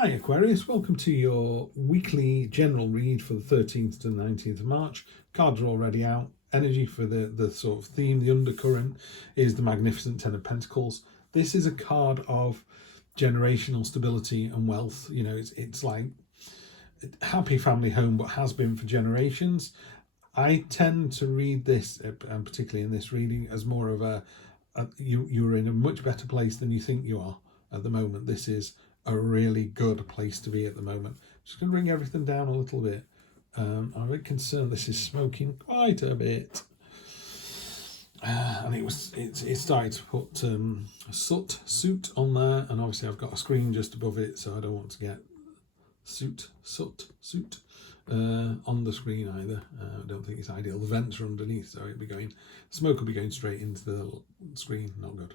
Hi Aquarius, welcome to your weekly general read for the 13th to 19th of March. Cards are already out. Energy for the sort of theme, the undercurrent, is the magnificent Ten of Pentacles. This is a card of generational stability and wealth. You know, it's like happy family home, but has been for generations. I tend to read this, and particularly in this reading, as more of you're in a much better place than you think you are at the moment. This is a really good place to be at the moment. Just going to bring everything down a little bit. I'm a bit concerned this is smoking quite a bit. And it started to put soot on there, and obviously I've got a screen just above it, so I don't want to get soot on the screen either. I don't think it's ideal. The vents are underneath, so smoke will be going straight into the screen. Not good.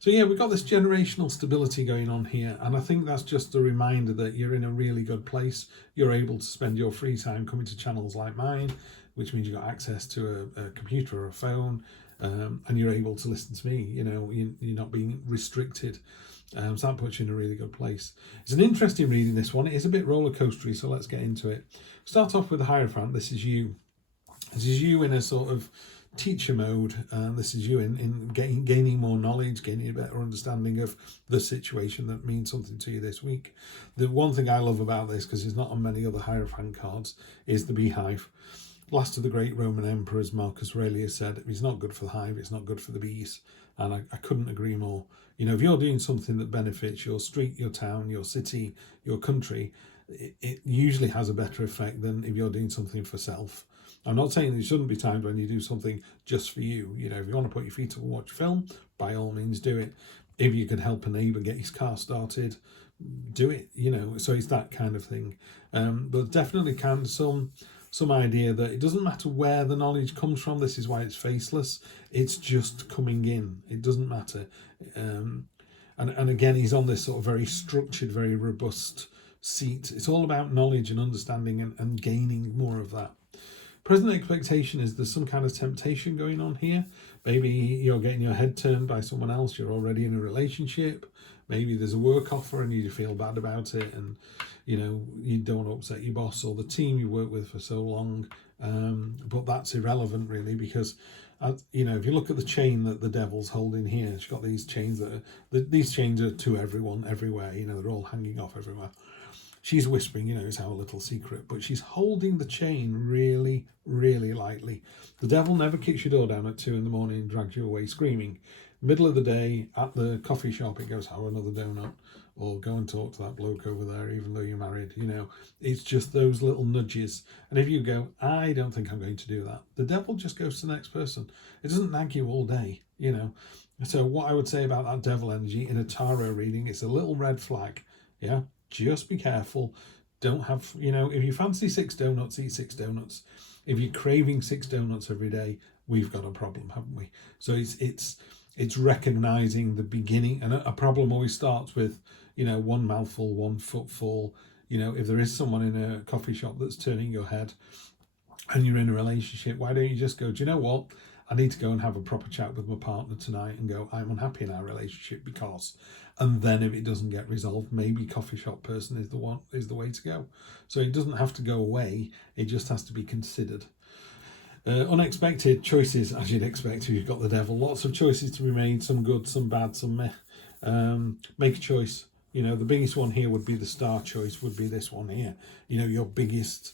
So yeah, we've got this generational stability going on here, and I think that's just a reminder that you're in a really good place. You're able to spend your free time coming to channels like mine, which means you've got access to a computer or a phone, and you're able to listen to me. You know, you're not being restricted. So that puts you in a really good place. It's an interesting reading, this one. It is a bit roller coastery, so let's get into it. Start off with the Hierophant. This is you. This is you in a sort of teacher mode. This is you in gaining more knowledge, gaining a better understanding of the situation that means something to you this week. The one thing I love about this, because it's not on many other Hierophant cards, is the beehive. Last of the great Roman emperors, Marcus Aurelius, said, it's not good for the hive, it's not good for the bees. And I couldn't agree more. You know, if you're doing something that benefits your street, your town, your city, your country, it usually has a better effect than if you're doing something for self. I'm not saying there shouldn't be times when you do something just for you. You know, if you want to put your feet up and watch a film, by all means do it. If you can help a neighbour get his car started, do it, you know. So it's that kind of thing. But definitely some idea that it doesn't matter where the knowledge comes from. This is why it's faceless. It's just coming in. It doesn't matter. And again, he's on this sort of very structured, very robust seat. It's all about knowledge and understanding and gaining more of that. Present expectation is there's some kind of temptation going on here. Maybe you're getting your head turned by someone else. You're already in a relationship. Maybe there's a work offer and you feel bad about it, and you know you don't want to upset your boss or the team you work with for so long. But that's irrelevant really, because you know, if you look at the chain that the devil's holding here, she's got these chains these chains are to everyone, everywhere. You know, they're all hanging off everywhere. She's whispering, you know, it's our little secret, but she's holding the chain really, really lightly. The devil never kicks your door down at 2 a.m. and drags you away screaming. Middle of the day at the coffee shop, it goes, have another donut, or go and talk to that bloke over there, even though you're married. You know, it's just those little nudges. And if you go, I don't think I'm going to do that, the devil just goes to the next person. It doesn't nag you all day, you know. So what I would say about that devil energy in a tarot reading, it's a little red flag. Yeah. Just be careful. Don't have, you know, if you fancy 6 donuts, eat 6 donuts. If you're craving 6 donuts every day, we've got a problem, haven't we? So it's recognizing the beginning, and a problem always starts with, you know, one mouthful, one footfall. You know, if there is someone in a coffee shop that's turning your head and you're in a relationship, why don't you just go, do you know what? I need to go and have a proper chat with my partner tonight and go, I'm unhappy in our relationship because, and then if it doesn't get resolved, maybe coffee shop person is the way to go. So it doesn't have to go away. It just has to be considered. Unexpected choices, as you'd expect if you've got the devil. Lots of choices to be made, some good, some bad, some meh. Make a choice. You know, the biggest one here would be the star choice, would be this one here. You know, your biggest,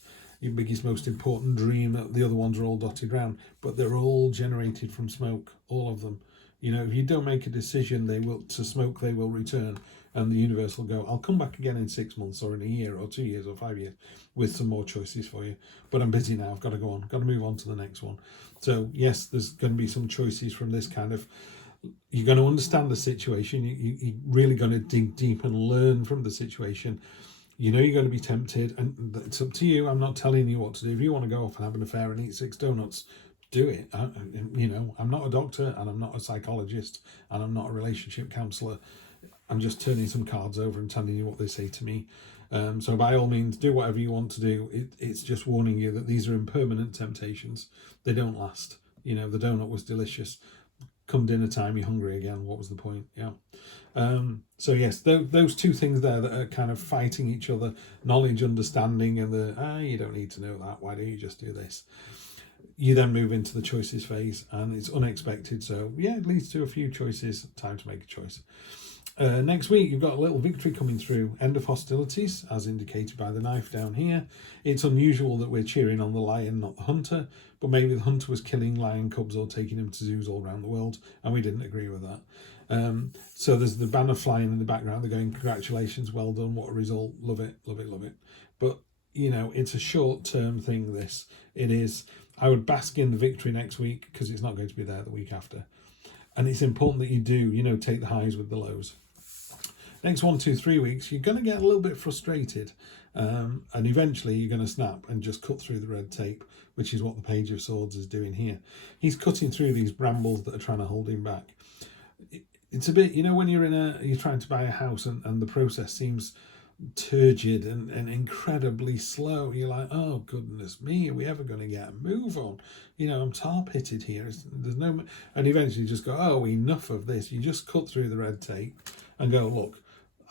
most important dream. The other ones are all dotted around, but they're all generated from smoke, all of them. You know, if you don't make a decision, they will return, and the universe will go, I'll come back again in 6 months or in a year or 2 years or 5 years with some more choices for you. But I'm busy now, I've got to go on, got to move on to the next one. So yes, there's going to be some choices from this kind of, you're going to understand the situation, you're really going to dig deep and learn from the situation. You know you're going to be tempted, and it's up to you. I'm not telling you what to do. If you want to go off and have an affair and eat 6 donuts, do it. You know, I'm not a doctor and I'm not a psychologist and I'm not a relationship counsellor. I'm just turning some cards over and telling you what they say to me. So by all means, do whatever you want to do. It's just warning you that these are impermanent temptations. They don't last. You know, the donut was delicious. come dinner time, you're hungry again. What was the point? Yeah. So yes, those two things there that are kind of fighting each other, knowledge, understanding, and you don't need to know that. Why don't you just do this? You then move into the choices phase, and it's unexpected. So yeah, it leads to a few choices. Time to make a choice. Next week, you've got a little victory coming through. End of hostilities, as indicated by the knife down here. It's unusual that we're cheering on the lion, not the hunter, but maybe the hunter was killing lion cubs or taking them to zoos all around the world, and we didn't agree with that. So there's the banner flying in the background. They're going, congratulations, well done, what a result, love it, love it, love it. But, you know, it's a short-term thing, this. It is. I would bask in the victory next week because it's not going to be there the week after. And it's important that you do, you know, take the highs with the lows. Next 1, 2, 3 weeks, you're going to get a little bit frustrated, and eventually you're going to snap and just cut through the red tape, which is what the Page of Swords is doing here. He's cutting through these brambles that are trying to hold him back. It's a bit, you know, when you're trying to buy a house and the process seems turgid and incredibly slow. You're like, oh goodness me, are we ever going to get a move on? You know, I'm tar pitted here. There's no, and eventually you just go, oh, enough of this. You just cut through the red tape and go, look,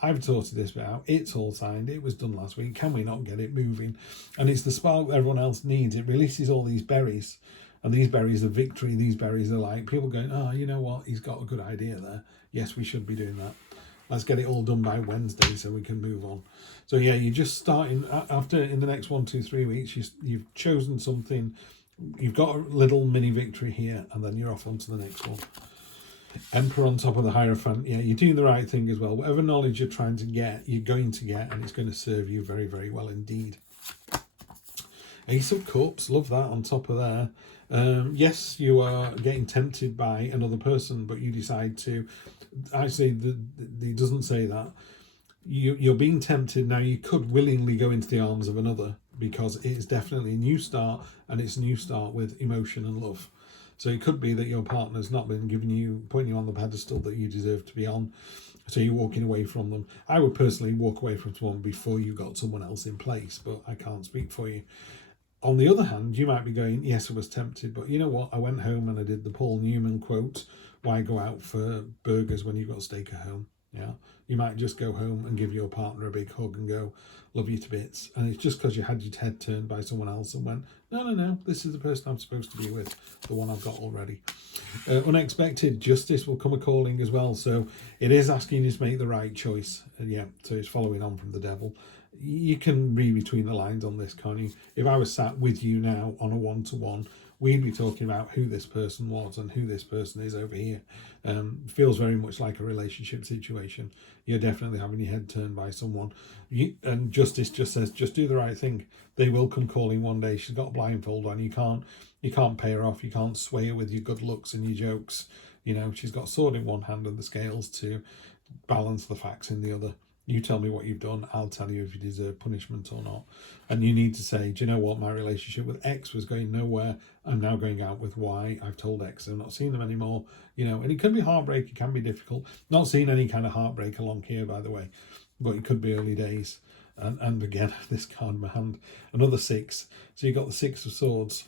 I've sorted this bit out. It's all signed. It was done last week. Can we not get it moving? And it's the spark that everyone else needs. It releases all these berries. And these berries are victory. These berries are like people going, oh, you know what? He's got a good idea there. Yes, we should be doing that. Let's get it all done by Wednesday so we can move on. So yeah, you're just starting after in the next 1, 2, 3 weeks. You've chosen something. You've got a little mini victory here, and then you're off on to the next one. Emperor on top of the Hierophant. Yeah, you're doing the right thing as well. Whatever knowledge you're trying to get, you're going to get, and it's going to serve you very, very well indeed. Ace of Cups, love that on top of there. Yes, you are getting tempted by another person, but you decide to. Actually, it doesn't say that. You're being tempted now. You could willingly go into the arms of another because it is definitely a new start, and it's a new start with emotion and love. So it could be that your partner's not been putting you on the pedestal that you deserve to be on. So you're walking away from them. I would personally walk away from someone before you got someone else in place, but I can't speak for you. On the other hand, you might be going, yes, I was tempted, but you know what? I went home and I did the Paul Newman quote, why go out for burgers when you've got steak at home? Yeah, you might just go home and give your partner a big hug and go, love you to bits. And it's just because you had your head turned by someone else and went, no, this is the person I'm supposed to be with, the one I've got already. Unexpected justice will come a calling as well. So it is asking you to make the right choice. And yeah, so it's following on from the devil. You can read between the lines on this, can't you? If I was sat with you now on a one-to-one, we'd be talking about who this person was and who this person is over here. Feels very much like a relationship situation. You're definitely having your head turned by someone. And justice just says, just do the right thing. They will come calling one day. She's got a blindfold on. You can't pay her off. You can't sway her with your good looks and your jokes. You know, she's got a sword in one hand and the scales to balance the facts in the other. You tell me what you've done, I'll tell you if you deserve punishment or not. And you need to say, do you know what, my relationship with X was going nowhere. I'm now going out with Y. I've told X I'm not seeing them anymore. You know, and it can be heartbreak, it can be difficult. Not seeing any kind of heartbreak along here, by the way, but it could be early days. And again, this card in my hand, another 6. So you've got the 6 of Swords.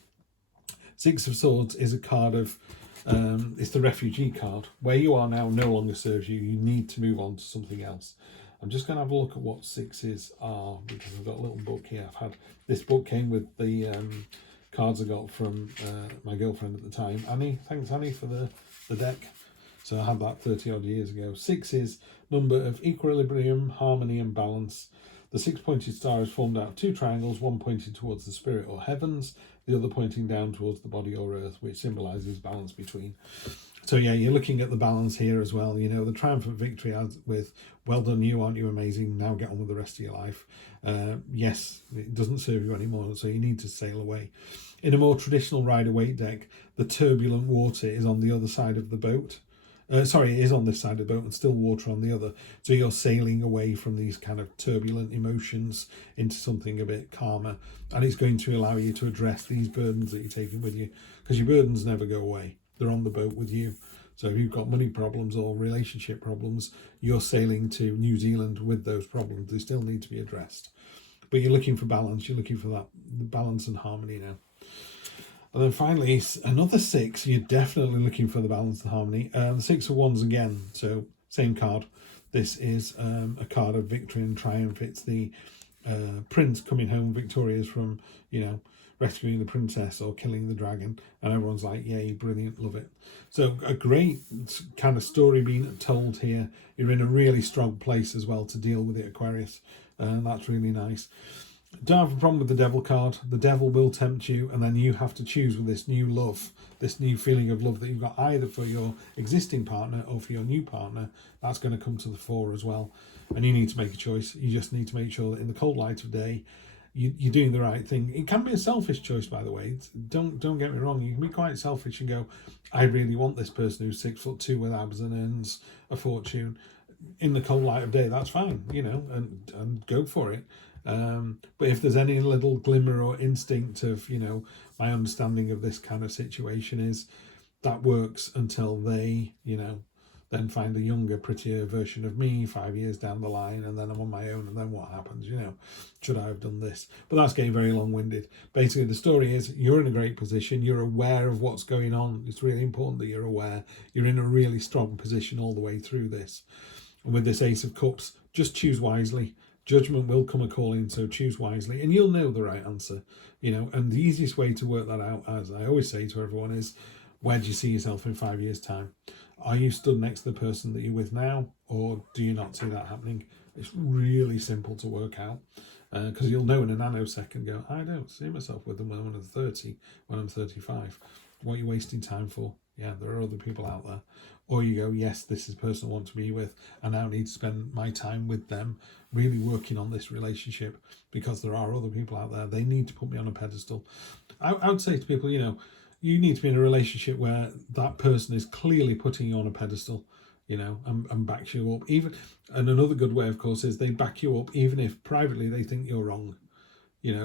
6 of Swords is a card of, it's the refugee card. Where you are now no longer serves you. You need to move on to something else. I'm just going to have a look at what 6s are because I've got a little book here. This book came with the cards I got from my girlfriend at the time, Annie. Thanks, Annie, for the deck. So I had that 30 odd years ago. 6 is number of equilibrium, harmony, and balance. The 6-pointed star is formed out of 2 triangles, one pointed towards the spirit or heavens, the other pointing down towards the body or earth, which symbolises balance between. So yeah, you're looking at the balance here as well. You know, the triumphant victory as with, well done you, aren't you amazing? Now get on with the rest of your life. Yes, it doesn't serve you anymore, so you need to sail away. In a more traditional Rider-Waite deck, the turbulent water is on the other side of the boat. It is on this side of the boat and still water on the other. So you're sailing away from these kind of turbulent emotions into something a bit calmer. And it's going to allow you to address these burdens that you're taking with you, because your burdens never go away. They're on the boat with you. So if you've got money problems or relationship problems, you're sailing to New Zealand with those problems. They still need to be addressed. But you're looking for balance. You're looking for that balance and harmony now. And then finally, another 6. You're definitely looking for the balance and harmony. The 6 of Wands again, so same card. This is a card of victory and triumph. It's the prince coming home victorious from, rescuing the princess or killing the dragon. And everyone's like, yay, brilliant, love it. So a great kind of story being told here. You're in a really strong place as well to deal with it, Aquarius. And that's really nice. Don't have a problem with the devil card. The devil will tempt you, and then you have to choose with this new love, this new feeling of love that you've got either for your existing partner or for your new partner. That's going to come to the fore as well. And you need to make a choice. You just need to make sure that in the cold light of day, you're doing the right thing. It can be a selfish choice, by the way. Don't get me wrong. You can be quite selfish and go, I really want this person who's 6'2" with abs and earns a fortune. In the cold light of day, that's fine, and go for it. But if there's any little glimmer or instinct of, my understanding of this kind of situation is that works until they, then find a younger, prettier version of me 5 years down the line, and then I'm on my own, and then what happens, should I have done this? But that's getting very long-winded. Basically, the story is you're in a great position, you're aware of what's going on. It's really important that you're aware. You're in a really strong position all the way through this. And with this Ace of Cups, just choose wisely. Judgment will come a-calling, so choose wisely, and you'll know the right answer, and the easiest way to work that out, as I always say to everyone, is where do you see yourself in 5 years' time? Are you stood next to the person that you're with now, or do you not see that happening? It's really simple to work out, because you'll know in a nanosecond, go, I don't see myself with them when I'm 30, when I'm 35. What are you wasting time for? Yeah, there are other people out there. Or you go, yes, this is the person I want to be with. I now need to spend my time with them, really working on this relationship, because there are other people out there. They need to put me on a pedestal. I would say to people, you need to be in a relationship where that person is clearly putting you on a pedestal, and backs you up. And another good way, of course, is they back you up even if privately they think you're wrong.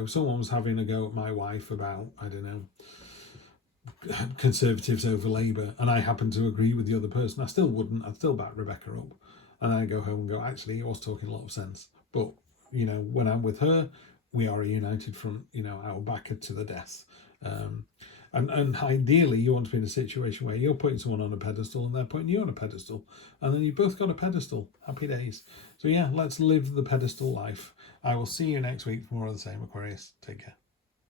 Someone was having a go at my wife about, I don't know, Conservatives over Labour, and I happen to agree with the other person. I still wouldn't. I'd still back Rebecca up. And then I go home and go, actually, he was talking a lot of sense. But, when I'm with her, we are a united front. I'll back her to the death. And ideally, you want to be in a situation where you're putting someone on a pedestal and they're putting you on a pedestal. And then you both got a pedestal. Happy days. So yeah, let's live the pedestal life. I will see you next week for more of the same, Aquarius. Take care.